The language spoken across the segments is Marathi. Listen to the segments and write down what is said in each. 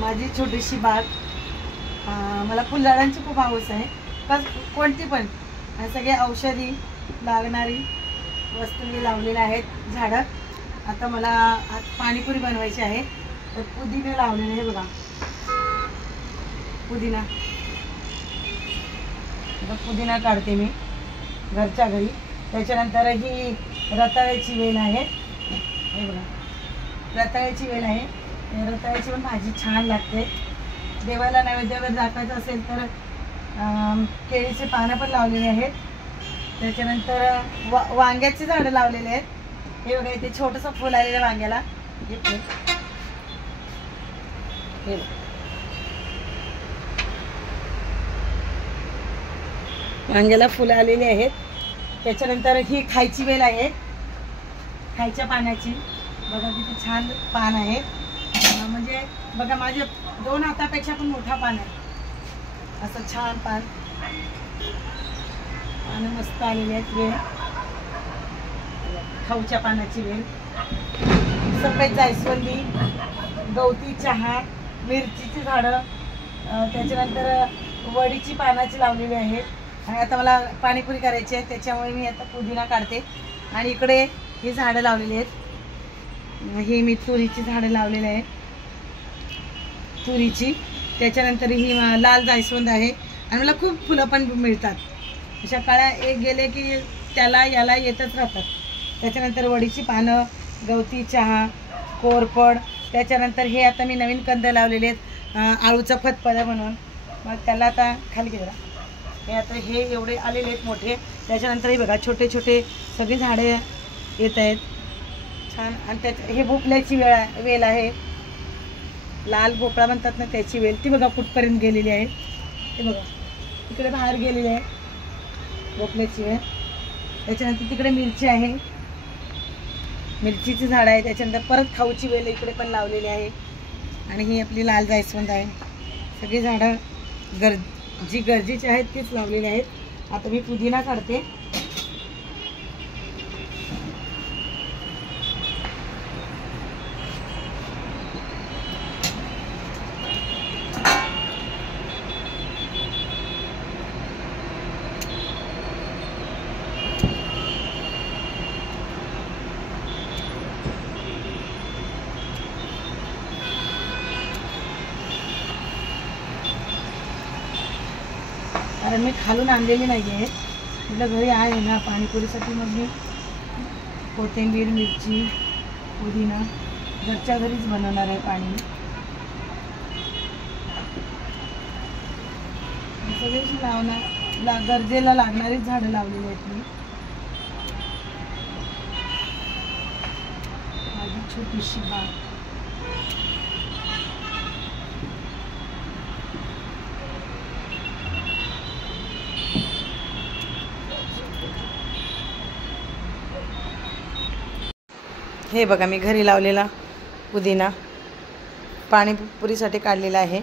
माझी छोटीशी बाग। मला फुलझाडांची खूप हौस आहे, पण कोणती पण सगळे औषधी लागणारी वस्तू मी लावलेल्या आहेत झाडं। आता मला पाणीपुरी बनवायची आहे, तर पुदिना लावलेले आहे बघा, पुदिना। पुदिना काढते मी घरच्या घरी। त्याच्यानंतर ही रताळ्याची वेल आहे, हे बघा रताळ्याची वेल आहे। रताळ्याची पण भाजी छान लागते, देवाला नैवेद्यावर दाखवायचं असेल तर। केळीचे पानं पण लावलेले आहेत। त्याच्यानंतर वांग्याची झाडं लावलेले आहेत, हे बघा इथे छोटंसं फुल आलेलं वांग्याला, हे फुल हे वांग्याला फुलं आलेली आहेत। त्याच्यानंतर ही खायची वेल आहे, खायच्या पानाची, बघा किती छान पान आहे। म्हणजे बघा माझे 2 हातापेक्षा पण मोठा पान आहे, असं छान पान मस्त आलेली आहेत। वेल खाऊच्या पानाची वेल, सफेद जायस्वंदी, गवती चहा, मिरचीची झाडं, त्याच्यानंतर वडीची पानाची लावलेली आहेत। आणि आता मला पाणीपुरी करायची आहे, त्याच्यामुळे मी आता पुदिना काढते। आणि इकडे ही झाडं लावलेली आहेत, ही मी तुरीची झाडं लावलेली आहेत, तुरीची। त्याच्यानंतर ही लाल जायस्वंद आहे, आणि मला खूप फुलं पण मिळतात, अशा काळ्या एक गेले की त्याला याला येतच राहतात। त्याच्यानंतर वडीची पानं, गवती चहा, कोरफड। त्याच्यानंतर हे आता मी नवीन कंद लावलेले आहेत, आळूचा फतफद म्हणून, मग त्याला आता खाली गेला, हे आता हे एवढे आलेले आहेत मोठे। त्याच्यानंतर हे बघा छोटे छोटे सगळी झाडे येत आहेत छान। आणि त्याच्या हे भोपळ्याची वेल आहे, लाल भोपळा म्हणतात ना त्याची वेल, ती बघा कुठपर्यंत गेलेली आहे, ते बघा इकडे बाहेर गेलेली आहे भोपळ्याची वेल। त्याच्यानंतर तिकडे मिरची आहे, मिरचीची झाड आहे। त्याच्यानंतर परत खाऊची वेल इकडे पण लावलेली आहे, आणि ही आपली लाल जायस्वंद आहे। सगळी झाडं जी गरजेची आहेत तीच लावलेली आहेत। आता मी पुदिना काढते। कारण मी खालून आणलेली नाही आहे, म्हटलं घरी आहे ना पाणीपुरीसाठी, मग मी कोथिंबीर, मिरची, पुदिना घरच्या घरीच बनवणार आहे। पाणी सगळीच गरजेला लागणारीच झाडं लावलेली आहेत मी। माझी छोटीशी बाग। हे बघा मी घरी लावलेला पुदिना पाणीपुरीसाठी काढलेला आहे।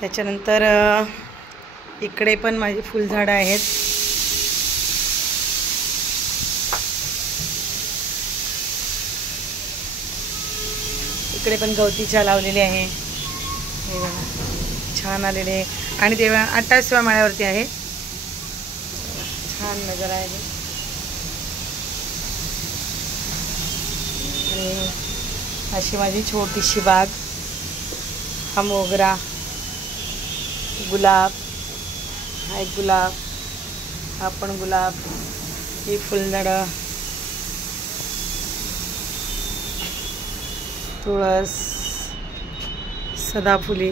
त्याच्यानंतर इकडे पण माझी फुलझाडं आहेत, इकडे पण गवती चहा लावलेली आहे, हे बघा छान आलेले आहे। आणि ते 28व्या माळ्यावरती आहे, छान नजारा आहे। अशी माझी छोटीशी बाग। हा मोगरा, गुलाब, हा एक गुलाब, हा पण गुलाब, ही फुलझाडं, तुळस, सदाफुली,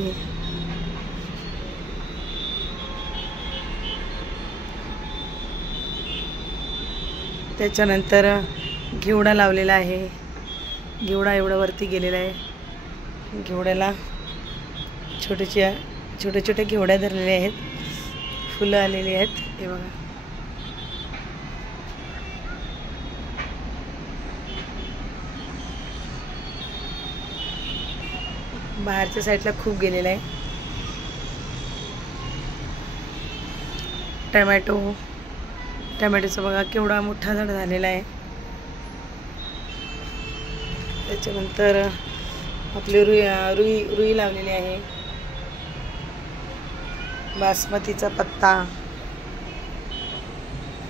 त्याच्यानंतर घेवडा लावलेला आहे, घेवडा एवढा वरती गेलेला आहे। घेवड्याला छोटे छोटे घेवड्या धरलेले आहेत, फुलं आलेली आहेत, हे बघा। बाहेरच्या साईडला खूप गेलेला आहे। टमॅटोचं बघा केवढा मोठा झाड झालेला आहे। त्याच्यानंतर आपली रुई लावलेली आहे, बासमतीचा पत्ता,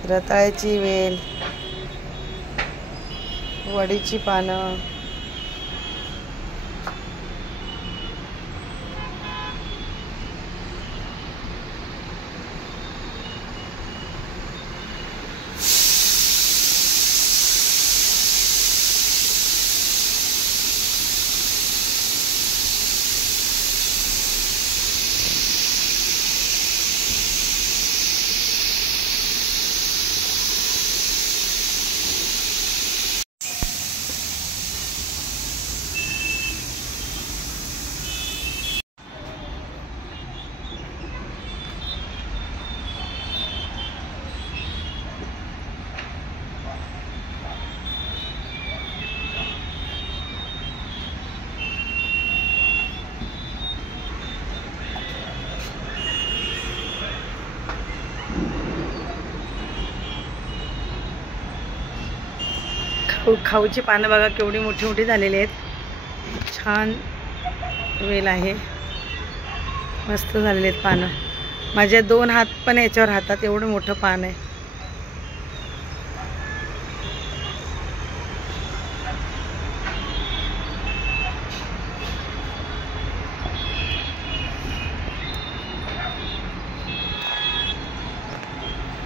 रताळ्याची वेल, वडीची पानं, खाऊची पानं बघा केवढी मोठी मोठी झालेली आहेत. छान वेल आहे, मस्त झालेले आहेत पानं. माझे 2 हात पण याच्यावर राहतात, एवढं मोठं पान आहे.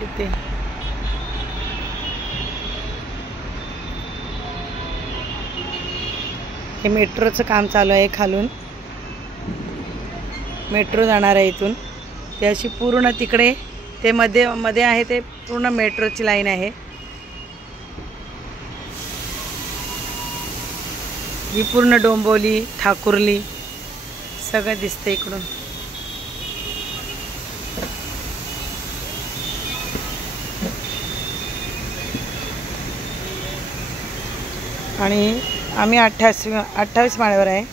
इथे हे मेट्रोचं काम चालू आहे. खालून मेट्रो जाणार आहे इथून. ते अशी पूर्ण तिकडे ते मध्ये आहे ते पूर्ण मेट्रोची लाईन आहे. ही पूर्ण डोंबिवली, ठाकुर्ली सगळं दिसतं इकडून. आणि आम्ही 28 माळ्यावर आहे.